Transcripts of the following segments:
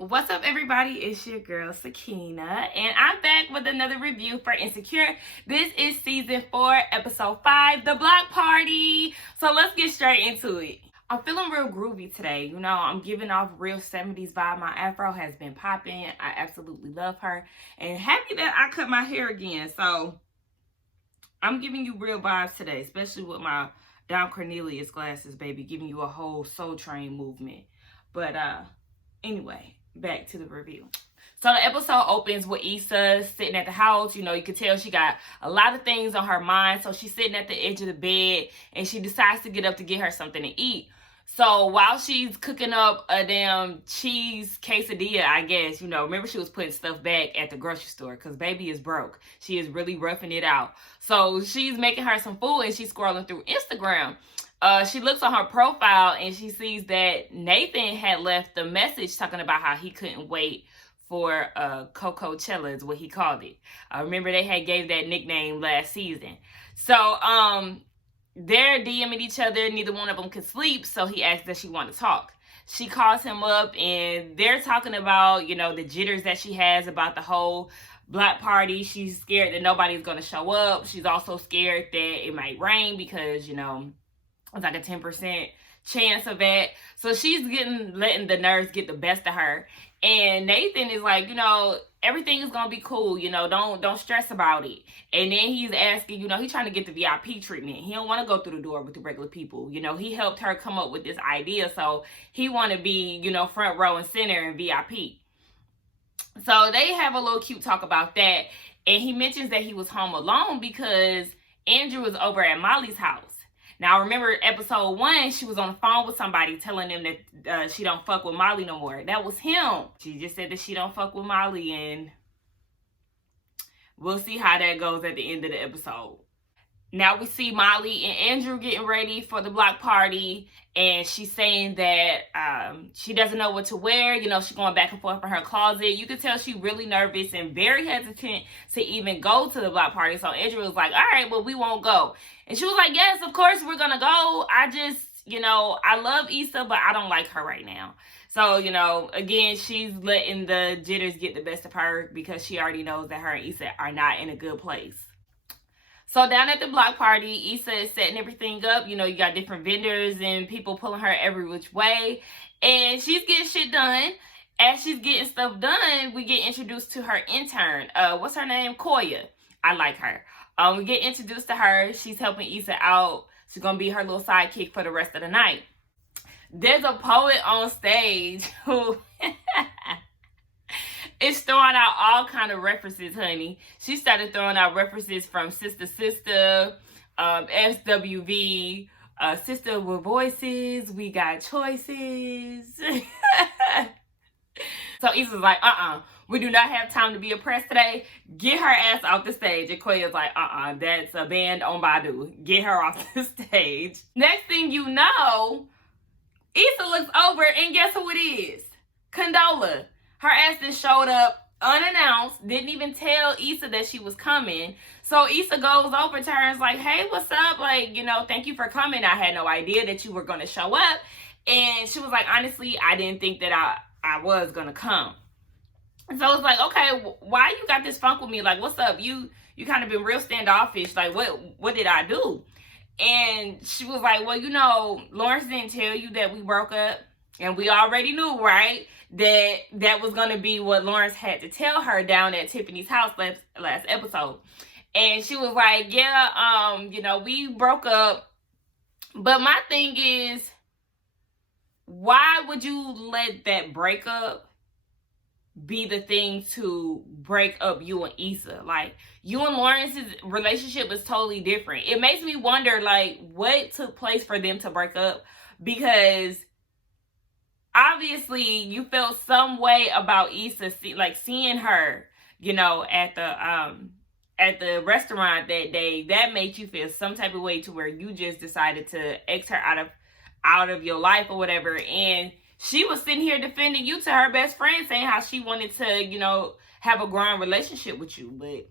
What's up, everybody? It's your girl Sakina, and I'm back with another review for Insecure. This is season 4, episode 5, the block party. So let's get straight into it. I'm feeling real groovy today. You know, I'm giving off real 70s vibe. My afro has been popping. I absolutely love her, and happy that I cut my hair again. So I'm giving you real vibes today, especially with my Don Cornelius glasses, baby, giving you a whole Soul Train movement. But anyway, back to the review. So the episode opens with Issa sitting at the house. You know, you can tell she got a lot of things on her mind. So she's sitting at the edge of the bed and she decides to get up to get her something to eat. So while she's cooking up a damn cheese quesadilla, I guess, you know, remember she was putting stuff back at the grocery store because baby is broke. She is really roughing it out. So she's making her some food and she's scrolling through Instagram. She looks on her profile and she sees that Nathan had left a message talking about how he couldn't wait for Coachella is what he called it. Remember they had gave that nickname last season. So they're DMing each other. Neither one of them could sleep, so he asked does she want to talk. She calls him up and they're talking about, you know, the jitters that she has about the whole block party. She's scared that nobody's going to show up. She's also scared that it might rain because, you know, it's like a 10% chance of that. So she's letting the nerves get the best of her. And Nathan is like, you know, everything is gonna be cool, you know, don't stress about it. And then he's asking, you know, he's trying to get the VIP treatment. He don't want to go through the door with the regular people. You know, he helped her come up with this idea, so he want to be, you know, front row and center in VIP. So they have a little cute talk about that. And he mentions that he was home alone because Andrew was over at Molly's house. Now, remember episode 1, she was on the phone with somebody telling them that she don't fuck with Molly no more. That was him. She just said that she don't fuck with Molly, and we'll see how that goes at the end of the episode. Now we see Molly and Andrew getting ready for the block party, and she's saying that she doesn't know what to wear. You know, she's going back and forth in her closet. You can tell she's really nervous and very hesitant to even go to the block party. So Andrew was like, all right, well, we won't go. And she was like, yes, of course we're going to go. I just, you know, I love Issa, but I don't like her right now. So, you know, again, she's letting the jitters get the best of her because she already knows that her and Issa are not in a good place. So down at the block party, Issa is setting everything up. You know, you got different vendors and people pulling her every which way. And she's getting shit done. As she's getting stuff done, we get introduced to her intern. What's her name? Koya. I like her. We get introduced to her. She's helping Issa out. She's going to be her little sidekick for the rest of the night. There's a poet on stage who... It's throwing out all kind of references, honey. She started throwing out references from Sister, SWV, Sister with Voices, We Got Choices. So Issa's like, we do not have time to be oppressed today. Get her ass off the stage. And Koya's like, that's a band on Badu. Get her off the stage. Next thing you know, Issa looks over and guess who it is? Condola. Her ass just showed up unannounced, didn't even tell Issa that she was coming. So Issa goes over to her and is like, hey, what's up? Like, you know, thank you for coming. I had no idea that you were going to show up. And she was like, honestly, I didn't think that I was going to come. So it's like, okay, why you got this funk with me? Like, what's up? You kind of been real standoffish. Like, what did I do? And she was like, well, you know, Lawrence didn't tell you that we broke up. And we already knew, right, that was going to be what Lawrence had to tell her down at Tiffany's house last episode. And she was like, yeah, you know, we broke up. But my thing is, why would you let that breakup be the thing to break up you and Issa? Like, you and Lawrence's relationship is totally different. It makes me wonder, like, what took place for them to break up? Because... obviously, you felt some way about Issa, like seeing her, you know, at the restaurant that day. That made you feel some type of way to where you just decided to X her out of your life or whatever. And she was sitting here defending you to her best friend, saying how she wanted to, you know, have a growing relationship with you. But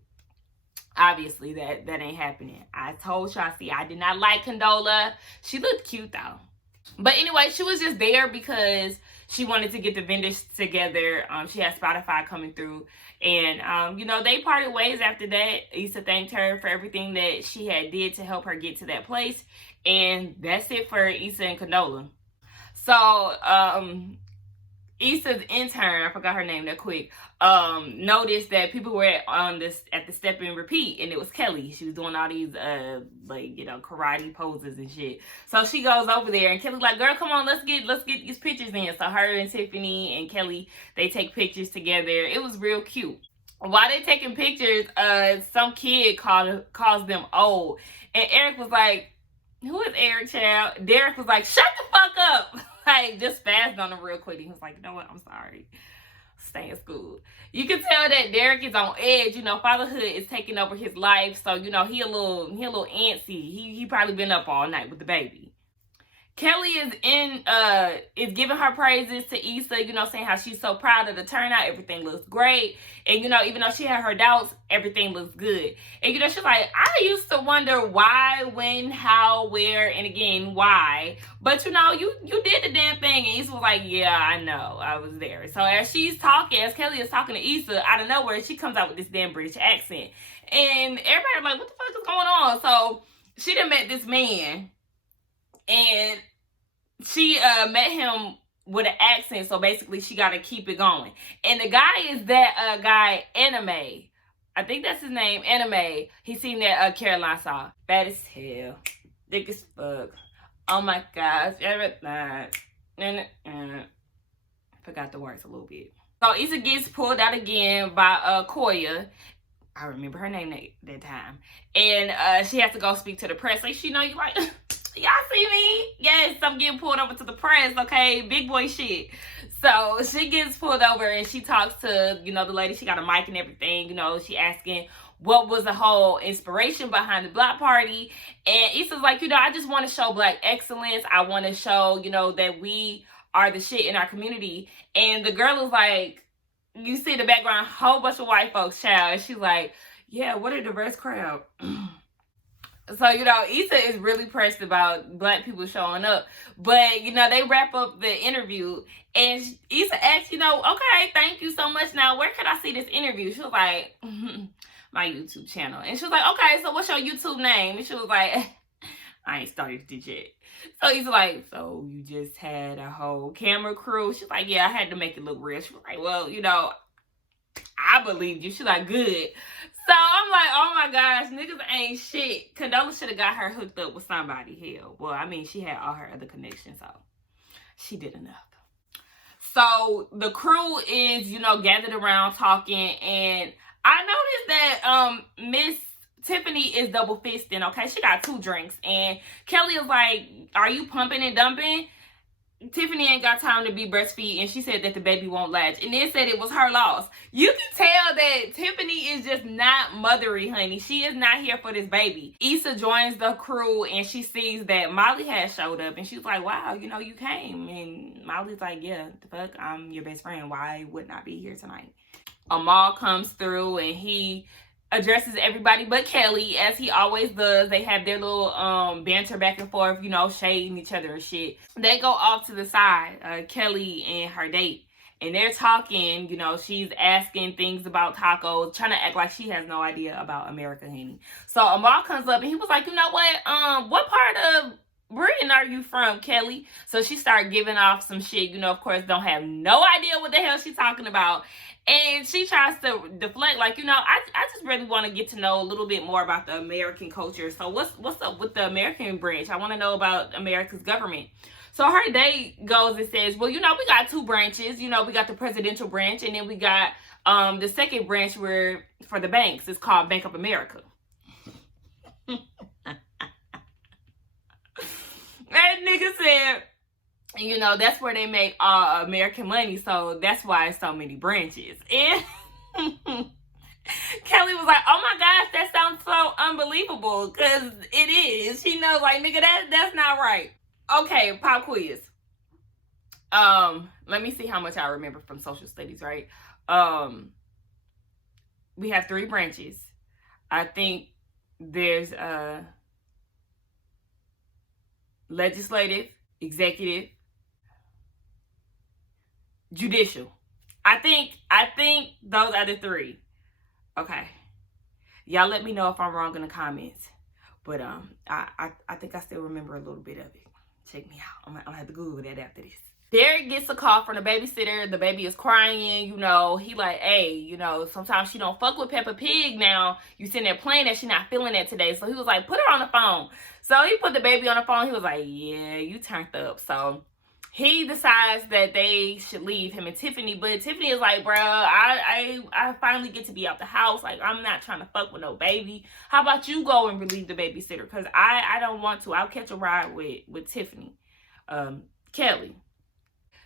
obviously, that ain't happening. I told y'all, see, I did not like Condola. She looked cute though. But anyway, she was just there because she wanted to get the vendors together. She had Spotify coming through. And, they parted ways after that. Issa thanked her for everything that she had did to help her get to that place. And that's it for Issa and Condola. So, Issa's intern, I forgot her name that quick, noticed that people were at the step and repeat, and it was Kelly. She was doing all these karate poses and shit. So she goes over there, and Kelly's like, "Girl, come on, let's get these pictures in." So her and Tiffany and Kelly, they take pictures together. It was real cute. While they taking pictures, some kid calls them old, and Eric was like, "Who is Eric, child?" Derek was like, "Shut the fuck up." Like, just spazzed on him real quick. He was like, "You know what? I'm sorry. Stay in school." You can tell that Derek is on edge. Fatherhood is taking over his life. So, he a little antsy. He probably been up all night with the baby. Kelly is giving her praises to Issa, saying how she's so proud of the turnout. Everything looks great. And, even though she had her doubts, everything looks good. And, she's like, I used to wonder why, when, how, where, and again, why. But, you did the damn thing. And Issa was like, yeah, I know. I was there. So as Kelly is talking to Issa, out of nowhere, she comes out with this damn British accent. And everybody's like, what the fuck is going on? So she done met this man. And she met him with an accent, so basically she got to keep it going. And the guy is that guy, Anime. I think that's his name, Anime. He seen that Caroline saw. Bad as hell. Thick as fuck. Oh my gosh. Everything. Forgot the words a little bit. So Issa gets pulled out again by Koya. I remember her name that time. And she has to go speak to the press. Like, you like... Y'all see me? Yes, I'm getting pulled over to the press, okay? Big boy shit. So she gets pulled over and she talks to, the lady. She got a mic and everything. She asking what was the whole inspiration behind the block party. And Issa's like, I just want to show Black excellence. I want to show, that we are the shit in our community. And the girl is like, you see the background, whole bunch of white folks, child. And she's like, yeah, what a diverse crowd. So, Issa is really pressed about Black people showing up. But, they wrap up the interview. And Issa asked, okay, thank you so much. Now, where could I see this interview? She was like, my YouTube channel. And she was like, okay, so what's your YouTube name? And she was like, I ain't started this yet. So Issa like, so you just had a whole camera crew? She's like, yeah, I had to make it look real. She was like, well, I believed you. She's like, good. So I'm like, oh my gosh, niggas ain't shit. Condola should have got her hooked up with somebody. Hell, well, I mean, she had all her other connections, so she did enough. So the crew is, gathered around talking, and I noticed that Miss Tiffany is double fisting. Okay, she got 2 drinks, and Kelly is like, are you pumping and dumping? Tiffany ain't got time to be breastfeed, and she said that the baby won't latch, and then said it was her loss. You can tell that Tiffany is just not mothery, honey. She is not here for this baby. Issa joins the crew, and she sees that Molly has showed up, and she's like, wow, you came. And Molly's like, yeah, the fuck, I'm your best friend. Why wouldn't I be here tonight? Amal comes through, and he addresses everybody but Kelly, as he always does. They have their little banter back and forth, shading each other and shit. They go off to the side, Kelly and her date, and they're talking. She's asking things about tacos, trying to act like she has no idea about America, honey. So Amal comes up, and he was like, you know what part of Britain are you from, Kelly? So she started giving off some shit, of course, don't have no idea what the hell she's talking about. And she tries to deflect, like, I just really want to get to know a little bit more about the American culture. So what's up with the American branch? I want to know about America's government. So her date goes and says, well, we got 2 branches. We got the presidential branch, and then we got the second branch where for the banks. It's called Bank of America. That nigga said, that's where they make American money, so that's why it's so many branches. And Kelly was like, oh my gosh, that sounds so unbelievable, because it is. She knows, like, nigga, that's not right. Okay, pop quiz. Let me see how much I remember from social studies, right? We have 3 branches. I think there's legislative, executive, judicial. I think those are the three. Okay. Y'all let me know if I'm wrong in the comments. But I think I still remember a little bit of it. Check me out. I'm gonna have to Google that after this. Derek gets a call from the babysitter. The baby is crying, you know. He like, hey, you know, sometimes she don't fuck with Peppa Pig now. You sitting there playing that she not feeling that today. So he was like, put her on the phone. So he put the baby on the phone. He was like, yeah, you turned up. So he decides that they should leave him and Tiffany. But Tiffany is like, bro, I finally get to be out the house. Like, I'm not trying to fuck with no baby. How about you go and relieve the babysitter? Because I don't want to. I'll catch a ride with Tiffany. Kelly.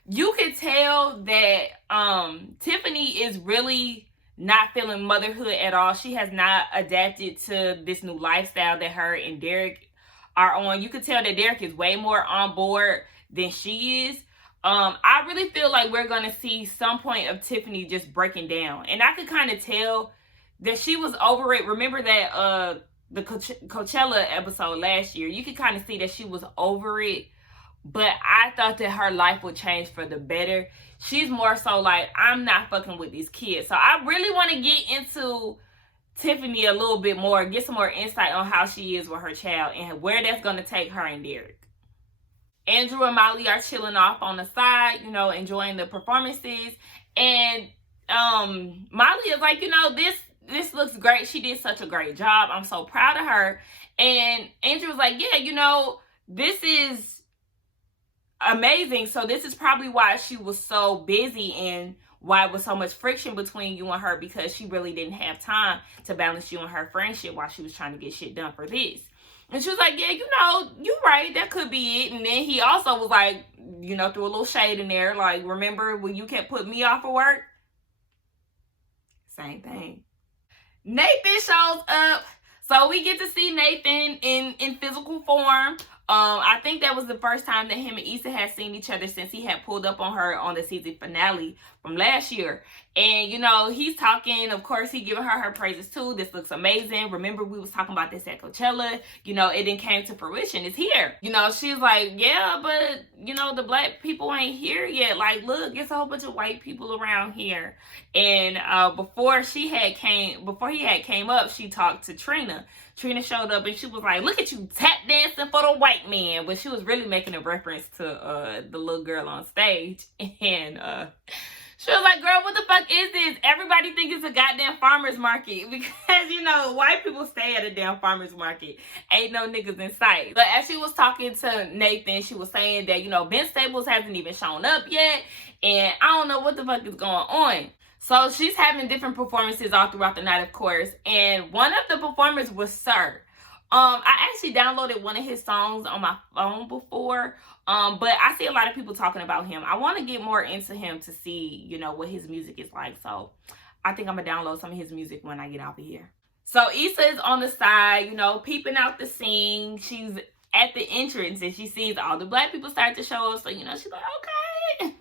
You could tell that Tiffany is really not feeling motherhood at all. She has not adapted to this new lifestyle that her and Derek are on. You could tell that Derek is way more on board than she is. I really feel like we're going to see some point of Tiffany just breaking down. And I could kind of tell that she was over it. Remember that the Coachella episode last year? You could kind of see that she was over it. But I thought that her life would change for the better. She's more so like, I'm not fucking with these kids. So I really want to get into Tiffany a little bit more, get some more insight on how she is with her child and where that's going to take her and Derek. Andrew and Molly are chilling off on the side, you know, enjoying the performances. And Molly is like, you know, this looks great. She did such a great job. I'm so proud of her. And Andrew was like, yeah, you know, this is amazing. So this is probably why she was so busy and why it was so much friction between you and her, because she really didn't have time to balance you and her friendship while she was trying to get shit done for this. And she was like, yeah, you know, you're right. That could be it. And then he also was like, you know, threw a little shade in there. Like, remember when you kept putting me off of work? Same thing. Nathan shows up. So we get to see Nathan in physical form. I think that was the first time that him and Issa had seen each other since he had pulled up on her on the season finale from last year. And, you know, he's talking. Of course, he giving her praises too. This looks amazing. Remember, we was talking about this at Coachella. You know, it didn't came to fruition. It's here. You know, she's like, yeah, but, you know, the black people ain't here yet. Like, look, it's a whole bunch of white people around here. And before he had came up, she talked to Trina. Trina showed up and she was like, look at you tap dancing for the white man. But she was really making a reference to the little girl on stage. And she was like, girl, what the fuck is this? Everybody thinks it's a goddamn farmer's market. Because, you know, white people stay at a damn farmer's market. Ain't no niggas in sight. But as she was talking to Nathan, she was saying that, you know, Ben Staples hasn't even shown up yet. And I don't know what the fuck is going on. So she's having different performances all throughout the night, of course. And one of the performers was Sir. I actually downloaded one of his songs on my phone before. But I see a lot of people talking about him. I want to get more into him to see, you know, what his music is like. So I think I'm going to download some of his music when I get out of here. So Issa is on the side, you know, peeping out the scene. She's at the entrance and she sees all the black people start to show up. So, you know, she's like, okay.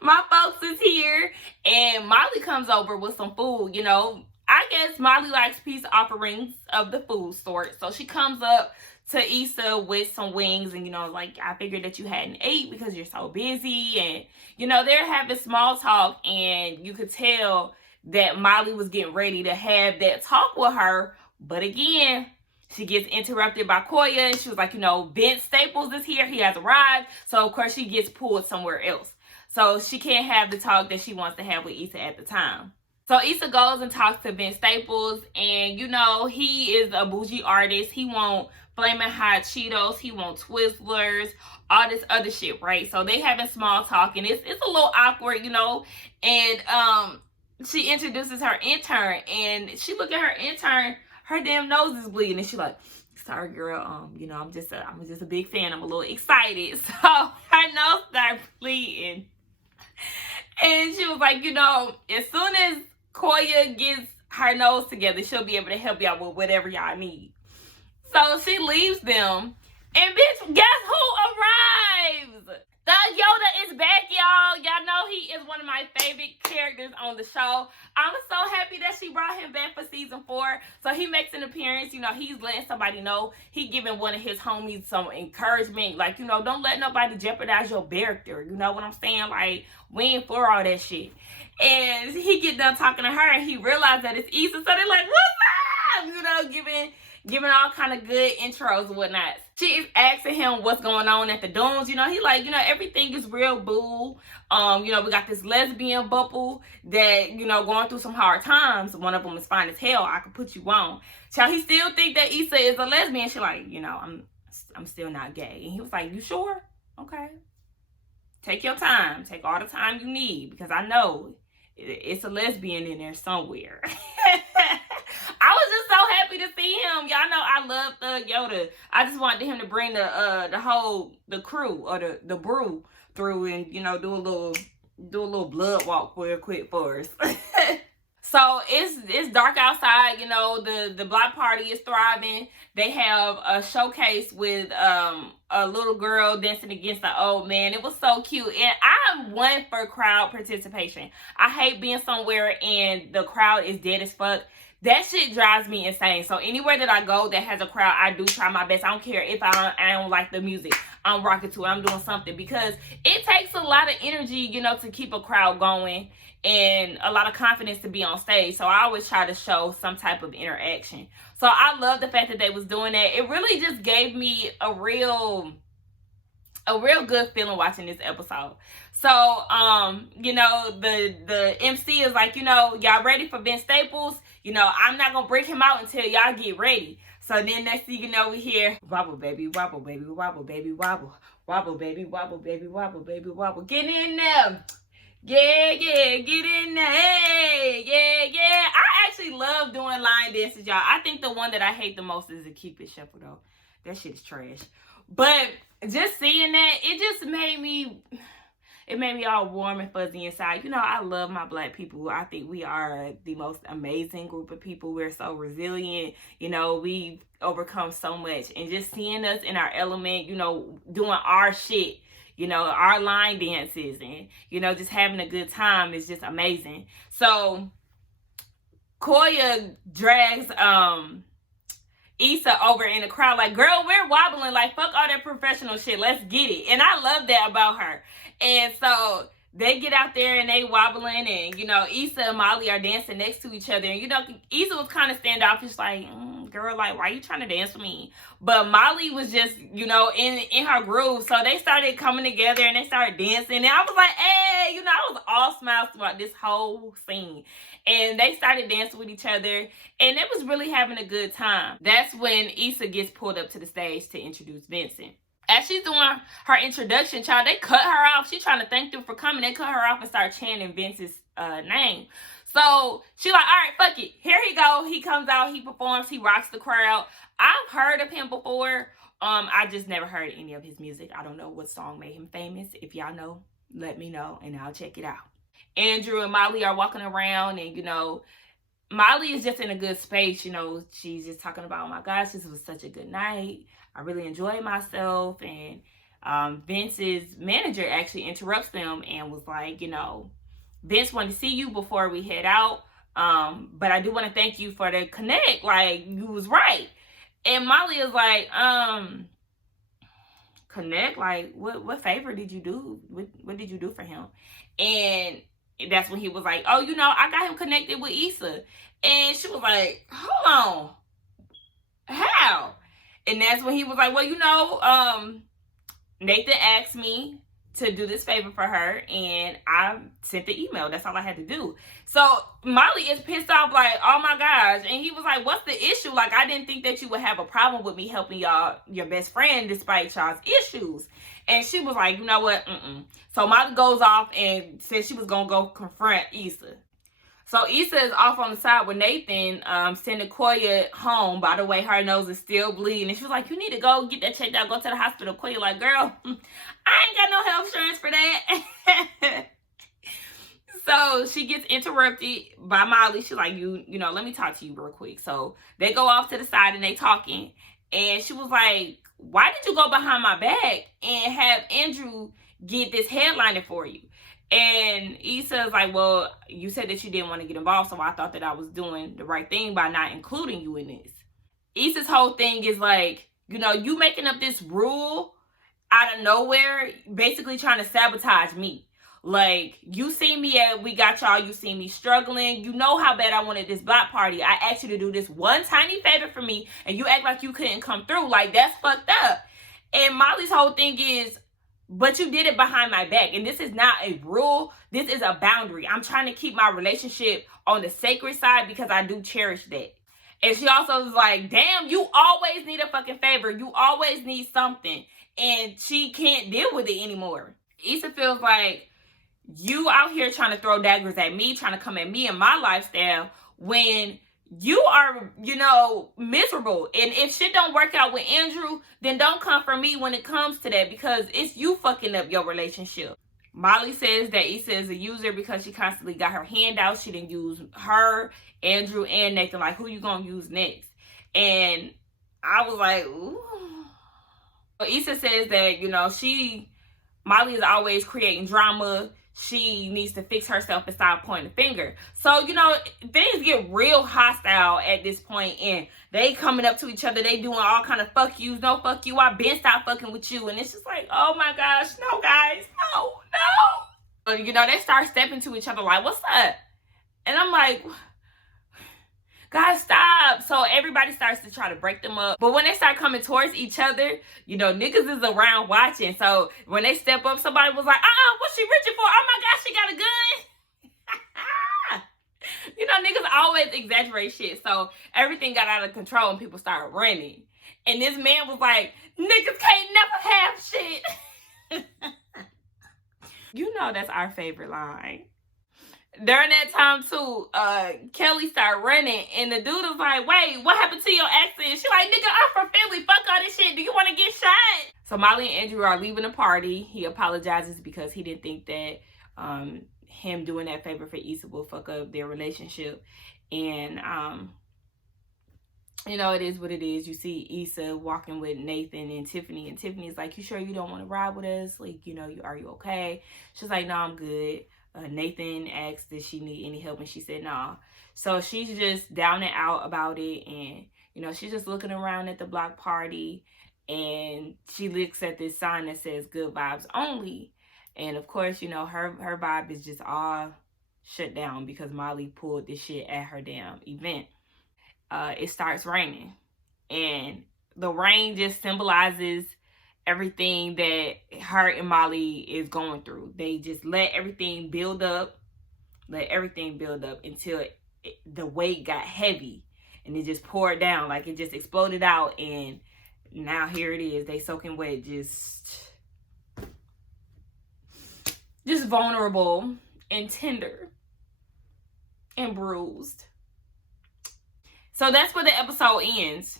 My folks is here. And Molly comes over with some food. You know, I guess Molly likes peace offerings of the food sort. So she comes up to Issa with some wings. And, you know, like, I figured that you hadn't ate because you're so busy. And, you know, they're having small talk. And you could tell that Molly was getting ready to have that talk with her. But again, she gets interrupted by Koya. And she was like, you know, Ben Staples is here. He has arrived. So, of course, she gets pulled somewhere else. So she can't have the talk that she wants to have with Issa at the time. So Issa goes and talks to Ben Staples. And, you know, he is a bougie artist. He want Flamin' Hot Cheetos. He want Twizzlers. All this other shit, right? So they having small talk. And it's a little awkward, you know. And she introduces her intern. And she look at her intern. Her damn nose is bleeding. And she like, sorry, girl. You know, I'm just a big fan. I'm a little excited. So her nose started bleeding. And she was like, you know, as soon as Koya gets her nose together, she'll be able to help y'all with whatever y'all need. So she leaves them. And bitch, guess who arrives? The Yoda is back, y'all. Y'all know he is one of my favorite characters on the show. I'm so happy that she brought him back for season 4. So he makes an appearance. You know, he's letting somebody know. He giving one of his homies some encouragement. Like, you know, don't let nobody jeopardize your character. You know what I'm saying? Like, we ain't for all that shit. And he get done talking to her and he realized that it's Issa. So they're like, what's up? You know, giving all kind of good intros and whatnot. She is asking him what's going on at the Dunes. You know, he like, you know, everything is real, boo. You know, we got this lesbian couple that, you know, going through some hard times. One of them is fine as hell. I could put you on. So he still think that Issa is a lesbian. She like, you know, I'm still not gay. And he was like, you sure? Okay. Take your time. Take all the time you need because I know it's a lesbian in there somewhere. I was just so happy to see him. Y'all know I love Thug Yoda. I just wanted him to bring the crew or the brew through and, you know, do a little blood walk real quick for us. So it's dark outside. You know, the block party is thriving. They have a showcase with a little girl dancing against the old man. It was so cute. And I'm one for crowd participation. I hate being somewhere and the crowd is dead as fuck. That shit drives me insane. So anywhere that I go that has a crowd, I do try my best. I don't care if I don't like the music. I'm rocking to it. I'm doing something because it takes a lot of energy, you know, to keep a crowd going and a lot of confidence to be on stage. So I always try to show some type of interaction. So I love the fact that they was doing that. It really just gave me a real good feeling watching this episode. So, you know, the MC is like, you know, y'all ready for Ben Staples? You know, I'm not going to bring him out until y'all get ready. So then next thing you know, we hear, wobble, baby, wobble, baby, wobble, baby, wobble. Wobble, baby, wobble, baby, wobble, baby, wobble. Get in there. Yeah, get in there. Hey, yeah. I actually love doing line dances, y'all. I think the one that I hate the most is the Cupid Shuffle, though. That shit is trash. But just seeing that, it just made me all warm and fuzzy inside. You know, I love my black people. I think we are the most amazing group of people. We're so resilient. You know, we've overcome so much. And just seeing us in our element, you know, doing our shit, you know, our line dances and, you know, just having a good time is just amazing. So, Koya drags, Issa over in the crowd like, girl, we're wobbling, like, fuck all that professional shit, let's get it. And I love that about her. And so they get out there and they wobbling and, you know, Issa and Molly are dancing next to each other. And, you know, Issa was kind of standoffish, like, girl, like, why are you trying to dance with me? But Molly was just, you know, in her groove. So they started coming together and they started dancing. And I was like, hey, you know, I was all smiles throughout this whole scene. And they started dancing with each other. And it was really having a good time. That's when Issa gets pulled up to the stage to introduce Vincent. As she's doing her introduction, child, they cut her off. She's trying to thank them for coming. They cut her off and start chanting Vince's name. So she like, all right, fuck it. Here he go. He comes out. He performs. He rocks the crowd. I've heard of him before. I just never heard any of his music. I don't know what song made him famous. If y'all know, let me know and I'll check it out. Andrew and Molly are walking around and, you know, Molly is just in a good space. You know, she's just talking about, oh my gosh, this was such a good night. I really enjoyed myself. And Vince's manager actually interrupts them and was like, you know, Vince wanted to see you before we head out. But I do want to thank you for the connect. Like, you was right. And Molly is like, connect? Like, what favor did you do? What did you do for him? And that's when he was like, oh, you know, I got him connected with Issa. And she was like, hold on. How? And that's when he was like, well, you know, Nathan asked me to do this favor for her and I sent the email. That's all I had to do. So Molly is pissed off like, oh my gosh. And he was like, what's the issue? Like, I didn't think that you would have a problem with me helping y'all, your best friend, despite y'all's issues. And she was like, you know what? So Molly goes off and says she was going to go confront Issa. So Issa is off on the side with Nathan, sending Koya home. By the way, her nose is still bleeding. And she was like, you need to go get that checked out. Go to the hospital. Koya like, girl, I ain't got no health insurance for that. So she gets interrupted by Molly. She's like, you know, let me talk to you real quick. So they go off to the side and they talking. And she was like, why did you go behind my back and have Andrew get this headlining for you. And Issa's like, well, you said that you didn't want to get involved, so I thought that I was doing the right thing by not including you in this. Issa's whole thing is like, you know, you making up this rule out of nowhere, basically trying to sabotage me. Like, you see me at We Got Y'all, you see me struggling. You know how bad I wanted this block party. I asked you to do this one tiny favor for me, and you act like you couldn't come through. Like, that's fucked up. And Molly's whole thing is, but you did it behind my back. And this is not a rule. This is a boundary. I'm trying to keep my relationship on the sacred side because I do cherish that. And she also was like, damn, you always need a fucking favor. You always need something. And she can't deal with it anymore. Issa feels like you out here trying to throw daggers at me, trying to come at me and my lifestyle when you are, you know, miserable. And if shit don't work out with Andrew, then don't come for me when it comes to that, because it's you fucking up your relationship. Molly says that Issa is a user because she constantly got her hand out. She didn't use her, Andrew, and Nathan. Like, who you gonna use next? And I was like, ooh. But Issa says that, you know, Molly is always creating drama. She needs to fix herself and stop pointing the finger. So, you know, things get real hostile at this point, and they coming up to each other. They doing all kind of fuck yous. No, fuck you. I been stopped fucking with you. And it's just like, oh my gosh, no, guys, no. You know, they start stepping to each other like, what's up? And I'm like, guys, stop. So everybody starts to try to break them up. But when they start coming towards each other, you know, niggas is around watching. So when they step up, somebody was like, what's she reaching for? Oh my gosh, she got a gun. You know, niggas always exaggerate shit. So everything got out of control and people started running. And this man was like, niggas can't never have shit. You know that's our favorite line. During that time, too, Kelly started running, and the dude was like, wait, what happened to your accent? She like, nigga, I'm from Philly. Fuck all this shit. Do you want to get shot? So Molly and Andrew are leaving the party. He apologizes because he didn't think that him doing that favor for Issa will fuck up their relationship. And, you know, it is what it is. You see Issa walking with Nathan and Tiffany, and Tiffany's like, you sure you don't want to ride with us? Like, you know, are you okay? She's like, no, I'm good. Nathan asked, did she need any help? And she said, nah. So she's just down and out about it. And, you know, she's just looking around at the block party. And she looks at this sign that says good vibes only. And, of course, you know, her vibe is just all shut down because Molly pulled this shit at her damn event. It starts raining. And the rain just symbolizes everything that her and Molly is going through. They just let everything build up until the weight got heavy, and it just poured down, like it just exploded out, and now here it is. They soaking wet, just vulnerable and tender and bruised. So that's where the episode ends.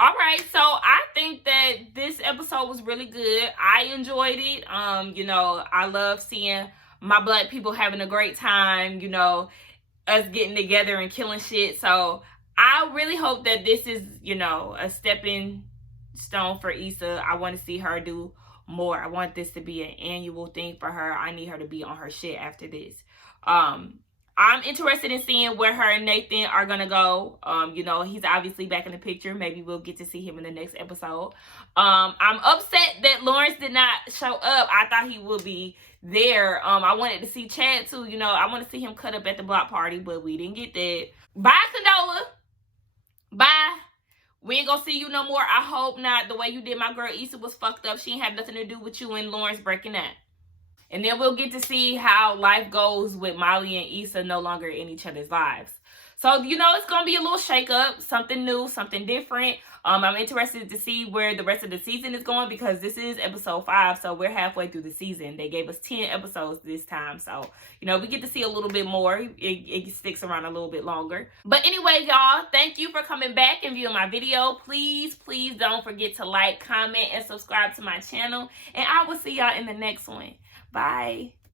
All right, so I think that this episode was really good. I enjoyed it. You know, I love seeing my black people having a great time, you know, us getting together and killing shit. So I really hope that this is, you know, a stepping stone for Issa. I want to see her do more. I want this to be an annual thing for her. I need her to be on her shit after this. I'm interested in seeing where her and Nathan are going to go. You know, he's obviously back in the picture. Maybe we'll get to see him in the next episode. I'm upset that Lawrence did not show up. I thought he would be there. I wanted to see Chad too. You know, I want to see him cut up at the block party, but we didn't get that. Bye, Condola. Bye. We ain't gonna see you no more. I hope not. The way you did my girl Issa was fucked up. She ain't have nothing to do with you and Lawrence breaking up. And then we'll get to see how life goes with Molly and Issa no longer in each other's lives. So, you know, it's going to be a little shake-up, something new, something different. I'm interested to see where the rest of the season is going because this is episode 5, so we're halfway through the season. They gave us 10 episodes this time, so, you know, we get to see a little bit more. It sticks around a little bit longer. But anyway, y'all, thank you for coming back and viewing my video. Please, please don't forget to like, comment, and subscribe to my channel, and I will see y'all in the next one. Bye.